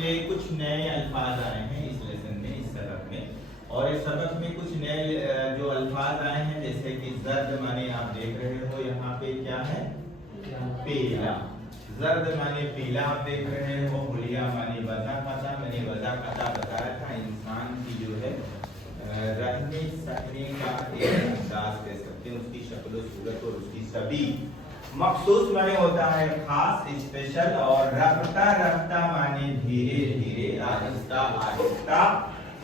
पे कुछ नए अल्फाज आए हैं इस लेसन में, इस सबक में। और इस सबक में कुछ नए जो अल्फाज आए हैं, जैसे कि जर्द माने आप देख रहे हो यहाँ पे क्या है, पीला। जर्द माने पीला आप देख रहे हो। हुलिया माने वज़ा कता, मैंने वज़ा कता बताया था इंसान की जो है रहने सकने का एक अंदाज कह सकते हैं, उसकी शक्ल सूरत और उसकी सभी। मखसूस माने होता है खास, स्पेशल। और रफ्ता रफ्ता माने धीरे धीरे, आहिस्ता आहिस्ता।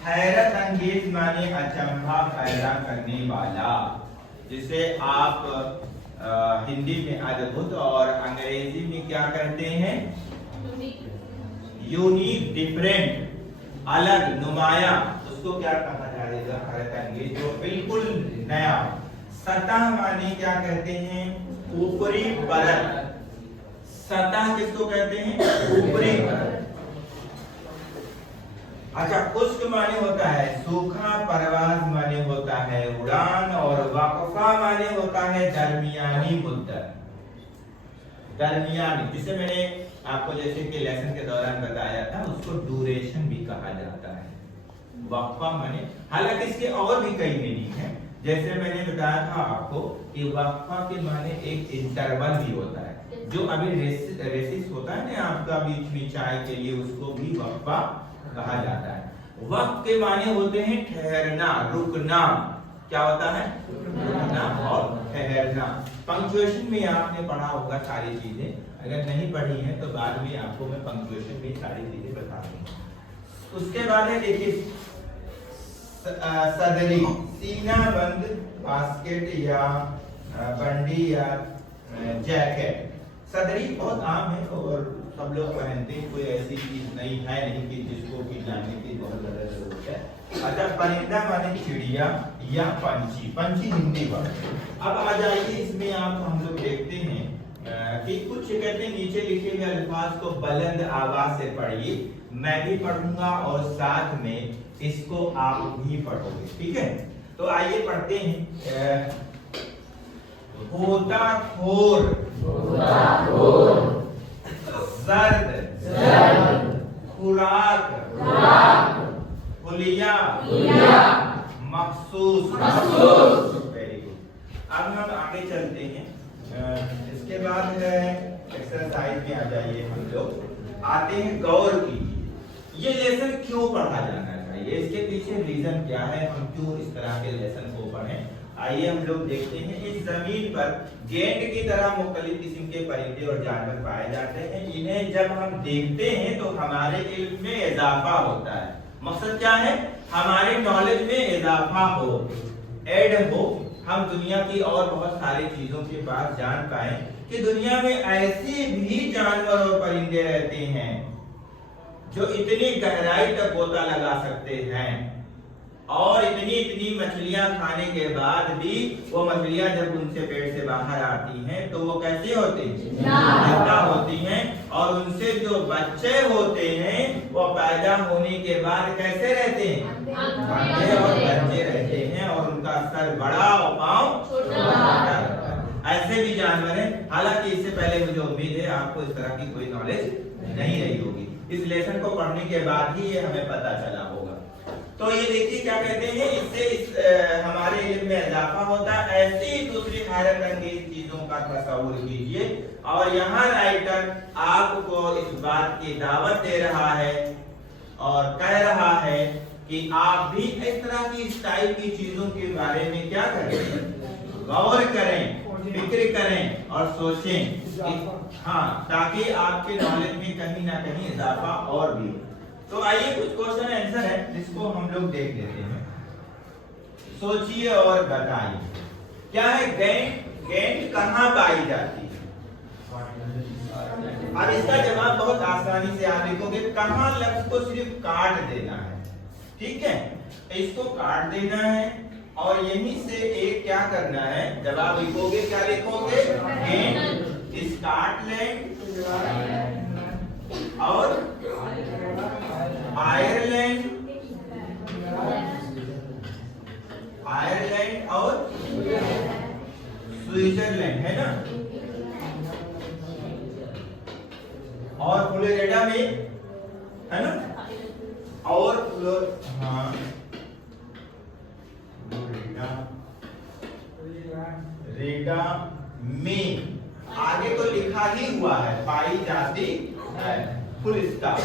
हैरत अंगेज माने अचंभा पैदा करने वाला, जिसे आप हिंदी में अद्भुत और अंग्रेजी में क्या कहते हैं, यूनिक, डिफरेंट, अलग, नुमाया, उसको क्या कहा जाएगा, हैरत अंगेज, जो बिल्कुल नया। सतह माने क्या कहते हैं, ऊपरी परत। सतह किसको कहते हैं, ऊपरी परत। अच्छा, खुश्क माने होता है सूखा, परवाज माने होता है उड़ान, और वक्फा माने होता है दरमियानी मुद्दत, दरमियानी, जिसे मैंने आपको जैसे कि लेसन के दौरान बताया था, उसको ड्यूरेशन भी कहा जाता है। वक्फा माने, हालांकि इसके और भी कई मीनिंग है, जैसे मैंने बताया था आपको कि वक्फा के माने एक इंटरवल भी होता है, जो अभी रेसिस होता है ना आपका बीच में चाय के लिए, उसको भी वक्फा कहा जाता है। वक्त के माने होते हैं ठहरना, रुकना। क्या होता है, रुकना और ठहरना। पंक्चुएशन में आपने पढ़ा होगा सारी चीजें, अगर नहीं पढ़ी है तो बाद में आपको मैं पंक्चुएशन में सारी चीजें बता दूंगा। उसके बाद है देखिए सदरी, सीना बंद, बास्केट या बंडी या जैकेट। सदरी बहुत आम है और सब लोग पहनते हैं, कोई ऐसी चीज नहीं है नहीं कि जिसको कि जानने की बहुत ज्यादा जरूरत है। अच्छा, परिंदा माने चिड़िया या पंछी, पंछी हिंदी वर्ड। अब आ जाइए इसमें आप हम लोग देखते हैं कि कुछ कहते हैं नीचे लिखे हुए अल्फाज को बुलंद आवाज से पढ़िए, मैं भी पढ़ूंगा और साथ में इसको आप भी पढ़ोगे, ठीक है। तो आइए पढ़ते हैं। होता खोर, जर्द, खुराक, हुलिया, मखसूस। Very good. अब हम आगे चलते हैं। इसके बाद है एक्सरसाइज में आ जाइए, हम लोग आते हैं। गौर कीजिए, ये लेसन क्यों पढ़ा जाना चाहिए, इसके पीछे रीजन क्या है, हम क्यों इस तरह के लेसन को पढ़ें। आइए हम लोग देखते हैं। इस जमीन पर गेंड की तरह मुख्तलिफ किस्म के परिंदे और जानवर पाए जाते हैं। इन्हें जब हम देखते हैं तो हमारे इल्म में इजाफा होता है। मकसद क्या है, हमारे नॉलेज में इजाफा हो, ऐड हो, हम दुनिया की और बहुत सारी चीजों के बाद जान पाए कि दुनिया में ऐसे भी जानवर और परिंदे रहते हैं जो इतनी गहराई तक गोता लगा सकते हैं, और इतनी मछलियां खाने के बाद भी वो मछलियां जब उनसे पेट से बाहर आती हैं तो वो कैसे होते हैं, जिंदा होती हैं। और उनसे जो बच्चे होते हैं वो पैदा होने के बाद कैसे रहते हैं, अंधे और बच्चे रहते हैं, और उनका सर बड़ा और पाँव छोटा। ऐसे भी जानवर हैं। हालांकि इससे पहले मुझे उम्मीद है आपको इस तरह की कोई नॉलेज नहीं रही होगी, इस लेसन को पढ़ने के बाद ही ये हमें पता चला होगा। तो ये देखिए क्या कहते हैं, इससे हमारे इल्म में इजाफा होता है। ऐसी ही दूसरी हैरत अंगेज चीजों का तस्वुर कीजिए, और यहाँ राइटर आपको इस बात की दावत दे रहा है और कह रहा है कि आप भी इस तरह की इस टाइप की चीजों के बारे में क्या करें, गौर करें, फिक्र करें और सोचें, हाँ, ताकि आपके नॉलेज में कहीं ना कहीं इजाफा और भी हो। तो आइए कुछ क्वेश्चन आंसर है जिसको हम लोग देख लेते हैं। सोचिए और बताइए, क्या है गेंद, गेंद कहाँ पाई जाती है। अब इसका जवाब बहुत आसानी से आप लिखोगे, कहाँ लफ्ज को सिर्फ काट देना है, ठीक है, इसको काट देना है, और यहीं से एक क्या करना है, जब आप लिखोगे क्या लिखोगे, गेंद, स्कॉटलैंड और आयरलैंड, आयरलैंड और स्विट्जरलैंड है ना, और फ्लोरिडा में है ना। और हाँ रेगा में आगे तो लिखा ही हुआ है पाई जाती है, फुल स्टॉप।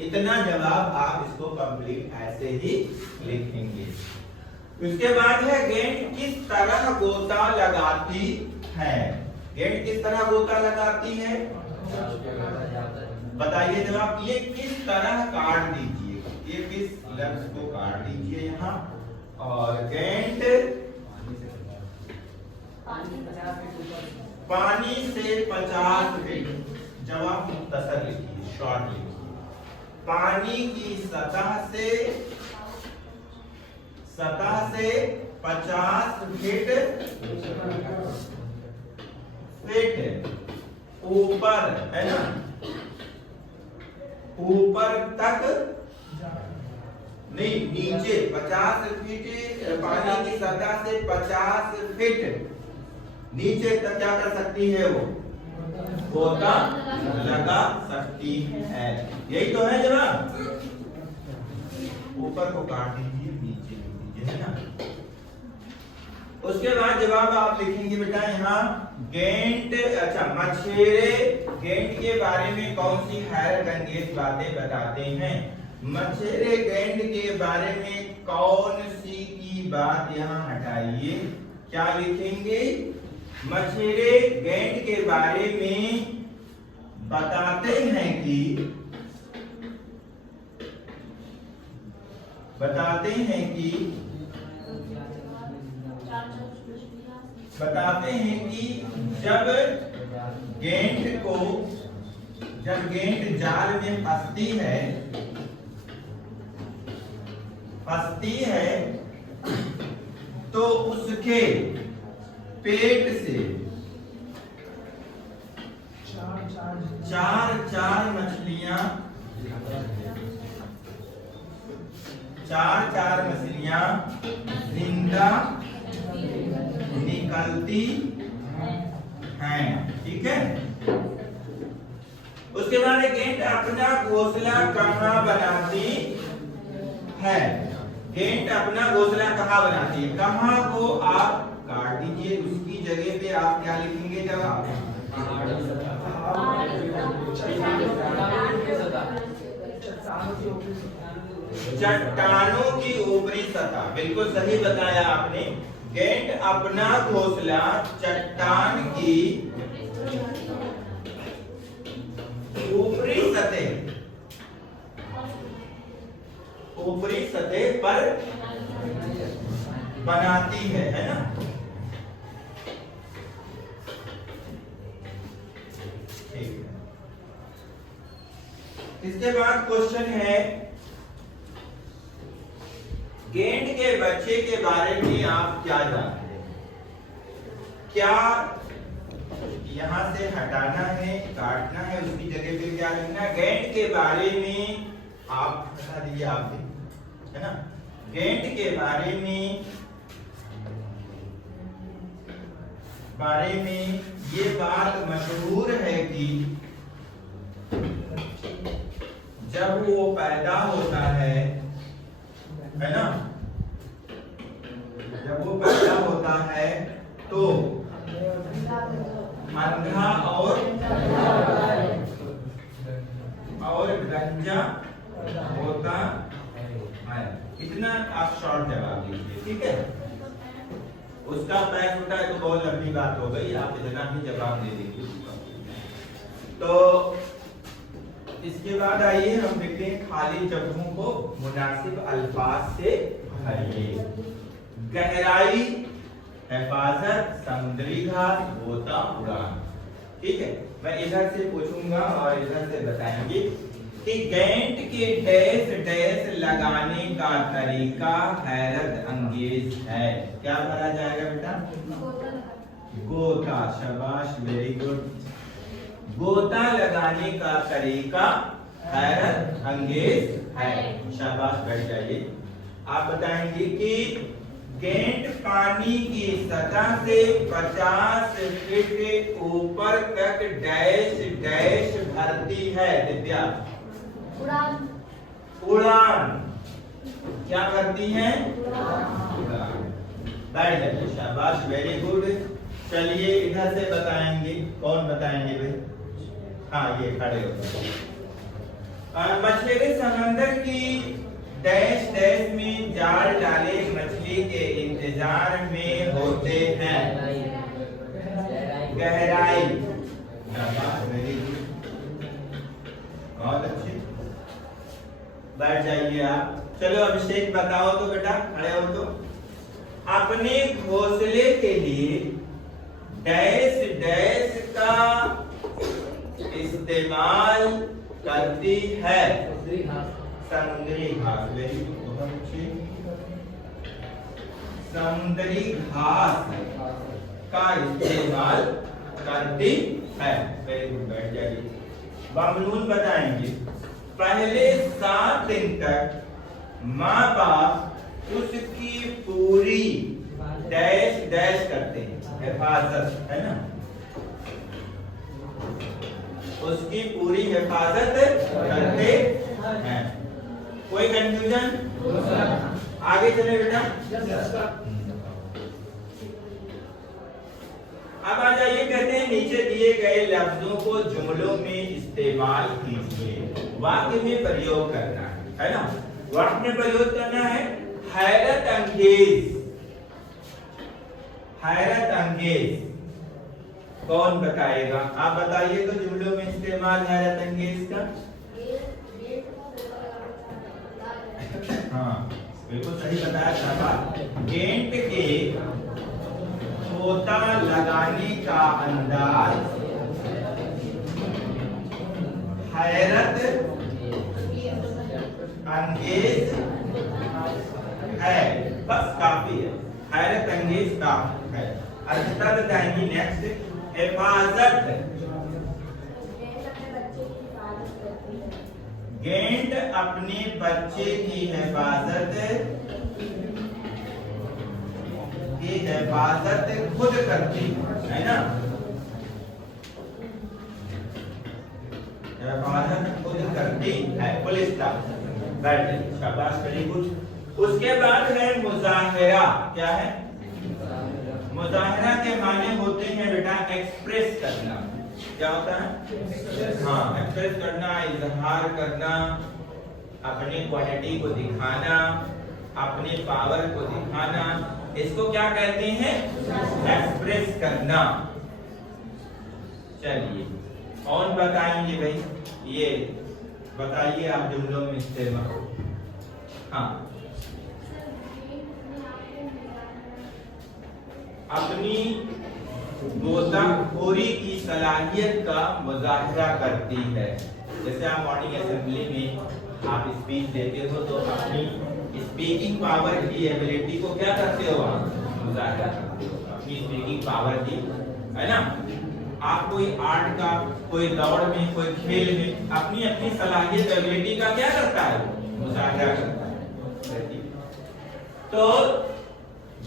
इतना जवाब आप इसको कंप्लीट ऐसे ही लिखेंगे। उसके बाद है गेंद किस तरह गोता लगाती है। गेंद किस तरह गोता लगाती है, बताइए जवाब। ये किस तरह काट दीजिए, ये किस लफ्ज को काट दीजिए यहाँ। और गेंद पानी से 50 फीट, जवाब मुख्तसर लिखिए, शॉर्ट लिखिए। पानी की सतह से 50 फीट ऊपर, है ना, ऊपर तक नहीं, नीचे 50 फीट, पानी की सतह से 50 फीट नीचे तक क्या कर सकती है, वो गोता लगा सकती है। यही तो है जवाब। ऊपर को काट दीजिए, नीचे लिख दीजिए, है ना। उसके बाद जवाब आप लिखेंगे बेटा यहाँ गेंद, अच्छा मछेरे गेंद के बारे में कौन सी हैरत अंगेज बातें बताते हैं। मछेरे गेंद के बारे में कौन सी की बात यहाँ हटाइए, क्या लिखेंगे। मछेरे गेंद के बारे में बताते हैं कि जब गेंद जाल में फंसती है तो उसके पेट से चार मछलियां जिंदा निकलती हैं, ठीक है। उसके बाद गेंद अपना घोंसला कहाँ बनाती है। गेंद अपना घोंसला कहाँ बनाती है, कहाँ को आप काट दीजिए, उसकी जगह पे आप क्या लिखेंगे जवाब। चट्टानों की ऊपरी सतह, बिल्कुल सही बताया आपने। गेंद अपना घोंसला चट्टान की ऊपरी सतह पर बनाती है ना। ठीक है। इसके बाद क्वेश्चन है गेंद के बच्चे के बारे में आप क्या जानते हैं। क्या यहां से हटाना है, काटना है, उसकी जगह पे क्या लिखना है। गेंद के बारे में आप हटा दीजिए, आप भी, है ना। गेंद के बारे में ये बात मशहूर है कि जब वो पैदा होता है ना, जब वो पैदा होता है तो अंधा और गंजा होता है। इतना आप शॉर्ट जवाब दीजिए, ठीक है। उसका पैर छोटा है तो बहुत लंबी बात हो गई, आप इतना ही जवाब दे दीजिए। तो इसके बाद आइए हम देखते हैं खाली जगहों को मुनासिब अल्फाज से भरिए। गहराई, हिफाजत, समुद्री घास, गोता, उड़ान, ठीक है। मैं इधर से पूछूंगा और इधर से बताएंगे कि गेंद के डैश डैश लगाने का तरीका हैरत अंगेज है। क्या भरा जाएगा बेटा, गोता। शाबाश, वेरी गुड। गोता लगाने का तरीका हैरत अंगेज है, शाबाश, बैठ जाइए। आप बताएंगे कि गेंद पानी की सतह से 50 फीट ऊपर तक डैश डैश भरती है। दिव्या, क्या करती हैं? बैठ जाइए, शाबाश, वेरी गुड। चलिए इधर से बताएंगे, कौन बताएंगे भाई? हाँ, ये खड़े हो। मछली समंदर की डैश डैश में जाल डाले मछली के इंतजार में होते हैं। गहराई, बहुत अच्छे, बैठ जाइए आप। चलो अभिषेक बताओ तो बेटा, खड़े हो तो। अपने घोंसले के लिए डैश डैश का इस्तेमाल करती है। समुद्री घास, वेरी गुड, बहुत अच्छे। समुद्री घास का इस्तेमाल करती है, वेरी गुड, बैठ जाइए। बमलून बताएंगे। पहले 7 दिन तक माँ बाप उसकी पूरी डैश डैश करते हैं, हिफाजत, है ना, उसकी पूरी हिफाजत करते हैं। कोई कंफ्यूजन? आगे चले बेटा। अब आ जाइए, कहते हैं नीचे दिए गए लफ्जों को जुमलों में इस्तेमाल कीजिए। वाक्य में प्रयोग करना है ना, वाक्य में प्रयोग करना है। हैरत अंगेज, हैरत अंगेज, कौन बताएगा? आप बताइए तो, जुमलों में इस्तेमाल हैरत अंगेज का। हाँ, बिल्कुल सही बताया शाबाश। गेंद के गोता लगाने का अंदाज हैरत अंगेज है, बस काफी है, हैरत अंगेज काफी है। अच्छा बताएंगी नेक्स्ट, हिफाजत। गेंद अपने बच्चे की हिफाजत खुद करती है ना, हिफाजत खुद करती है। पुलिस का, बैठ, शाबाश, वेरी गुड। उसके बाद है मुजाहिरा। क्या है? मुजाहिरा के माने होते हैं बेटा एक्सप्रेस करना। क्या होता है? हाँ, एक्सप्रेस करना, इजहार करना, अपनी क्वालिटी को दिखाना, अपने पावर को दिखाना, इसको क्या कहते हैं? एक्सप्रेस करना। चलिए और बताएंगे भाई, ये बताइए आप जुमलों में इस्तेमाल। हाँ, अपनी गोताखोरी की सलाहियत का मुजाहिरा करती है। जैसे आप मॉर्निंग असेंबली में आप स्पीच देते हो तो अपनी स्पीकिंग पावर की एबिलिटी को क्या करते हो? आप मुजाहिरा करते हो अपनी स्पीकिंग पावर की, है ना। आप कोई आर्ट का, कोई दौड़ में, कोई खेल में अपनी अपनी सलाहियत एबिलिटी का क्या करता है? मुजाहिरा करता है। तो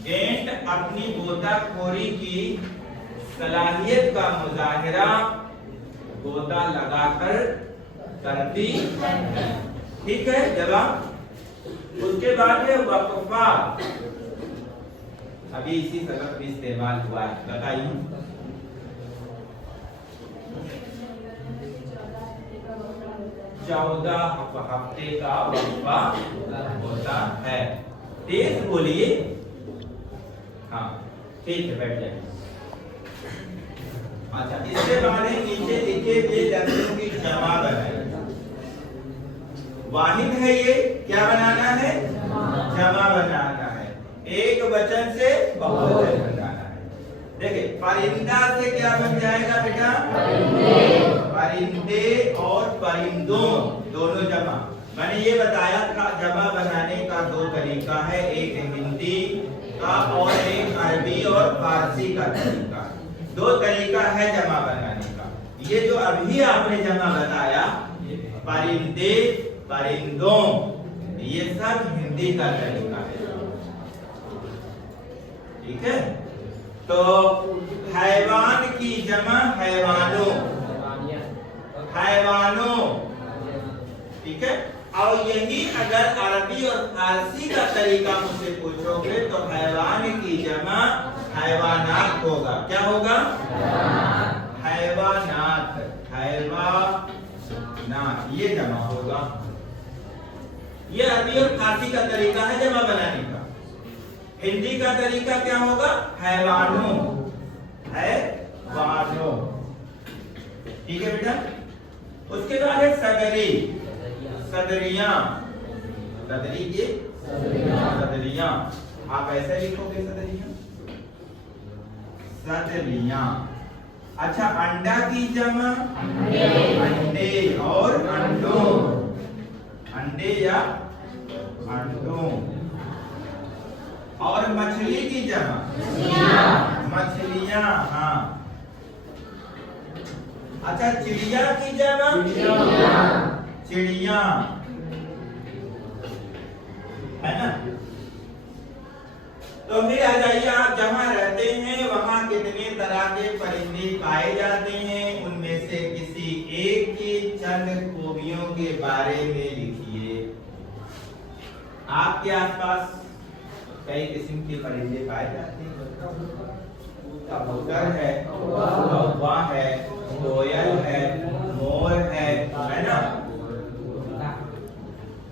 गेंद अपनी गोताखोरी की सलाहियत का मुजाहिरा गोता लगाकर करती है। ठीक है जवाब। उसके बाद है वक्फा। अभी इसी सबक में इस्तेमाल हुआ है, बताइए। चौदह हफ्ते का वक्फा होता है। तेज बोलिए। हाँ ठीक है, बैठ जाइए। अच्छा, इसके बाद नीचे लिखे हुए लफ्जों की जमा बनाइए। वाहिद है ये, क्या बनाना है? जमा बनाना है। एक वचन से बहुवचन बनाना है। देखिए, परिंदा से क्या बन जाएगा बेटा? परिंदे और परिंदों दोनों जमा। मैंने ये बताया था जमा बनाने का 2 तरीका है, एक हिंदी का और एक अरबी और फारसी का तरीका। 2 तरीका है जमा बनाने का। ये जो अभी आपने जमा बताया, परिंदे परिंदों, ये सब हिंदी का तरीका है। ठीक है, तो हैवान की जमा हैवानों, हैवानों। ठीक है, और यही अगर अरबी और फारसी का तरीका मुझसे पूछोगे तो हैवान की जमा हैवानात होगा। क्या होगा? हैवानात, हैवानात, ये जमा होगा। ये अरबी और फारसी का तरीका है जमा बनाने का। हिंदी का तरीका क्या होगा? हैवानों, हैवानों। ठीक है बेटा। उसके बाद है सदरी, सदरियां, सदरी के सदरियां। आप ऐसे लिखोगे सदरियां, सदरियां। अच्छा, अंडा की जमा अंडे और अंडों, अंडे या अंडों। और मछली की जमा मछलियां, हाँ। अच्छा, चिड़िया की जमा चिड़िया, है ना। तो फिर आ जाइए, आप जहाँ रहते हैं वहाँ कितने तरह के परिंदे पाए जाते हैं, उनमें से किसी एक की चंद खूबियों के बारे में लिखिए। आपके आसपास कई किस्म के परिंदे पाए जाते हैं। कबूतर है, कौवा है, कोयल है, मोर है ना।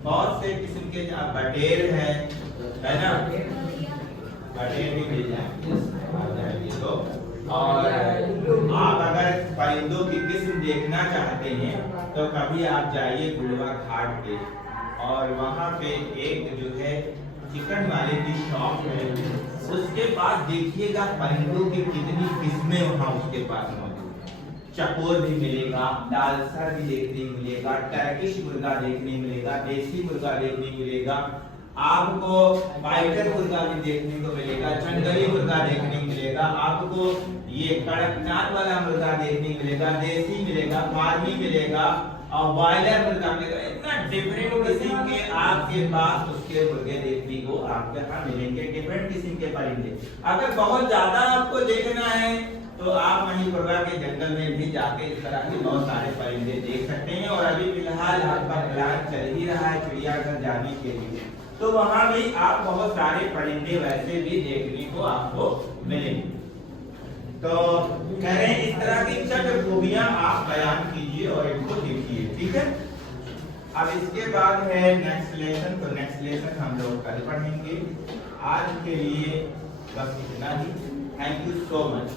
बहुत से किस्म के बटेर है ना। बटेर भी मिल जाएंगे तो। और आप अगर परिंदों की किस्म देखना चाहते हैं तो कभी आप जाइए गुलवा घाट पे, और वहाँ पे एक जो है चिकन वाले की शॉप है, उसके पास देखिएगा परिंदों की कितनी किस्में वहाँ उसके पास मौजूद है। चकोर भी मिलेगा, लालसा भी देखने मिलेगा, टर्किश मुर्गा देखने मिलेगा, देसी मुर्गा देखने मिलेगा, आपको बाइकर मुर्गा भी देखने को मिलेगा, जंगली मुर्गा देखने को मिलेगा, आपको ये कड़कनाथ वाला मुर्गा देखने को मिलेगा, देसी मिलेगा, फार्मी मिलेगा और बॉयलर मुर्गा मिलेगा। इतना डिफरेंट किस्म के आपके पास उसके मुर्गे देखने को आपके यहाँ मिलेंगे, डिफरेंट किस्म के परिंदे। अगर बहुत ज्यादा आपको देखना है तो आप मणिपुरा के जंगल में भी जाके इस तरह के बहुत सारे परिंदे देख सकते हैं। और अभी फिलहाल आपका प्लान चल ही रहा है चिड़ियाघर जाने के लिए, तो वहां भी आप बहुत सारे परिंदे वैसे भी देखने को आपको मिलेंगे। तो कह रहे हैं इस तरह की चंद खूबियां आप बयान कीजिए और इनको देखिए। ठीक है। अब इसके बाद है नेक्स्ट लेसन। तो नेक्स्ट लेसन हम लोग कल पढ़ेंगे। आज के लिए बस इतना ही। Thank you so much.